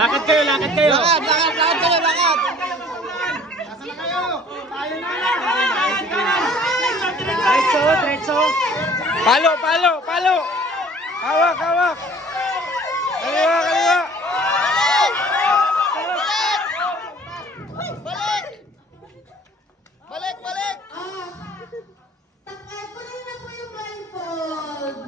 Lakad kayo, lakad kayo. Lakad kayo, lakad. Diretso. Palo. Hawak. Kaliwa. Balik. Takay ko rin na po yung blindfold.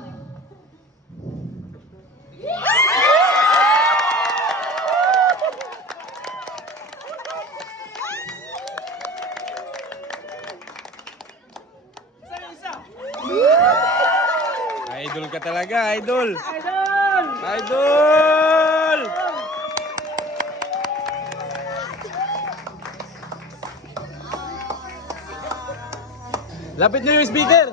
Idol ka talaga, idol. Lapit nyo yung speaker.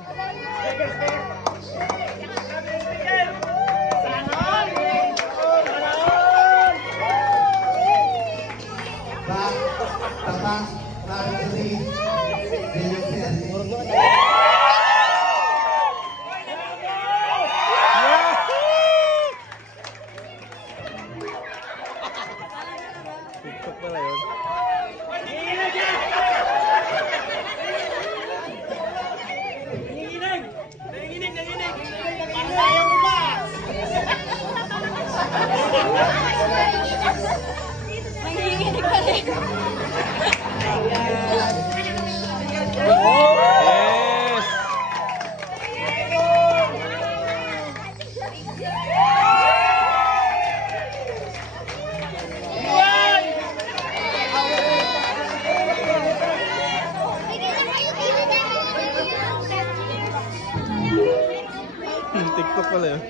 TikTok pala yun. Nanginginig pa rin. Yes! TikTok pala yun.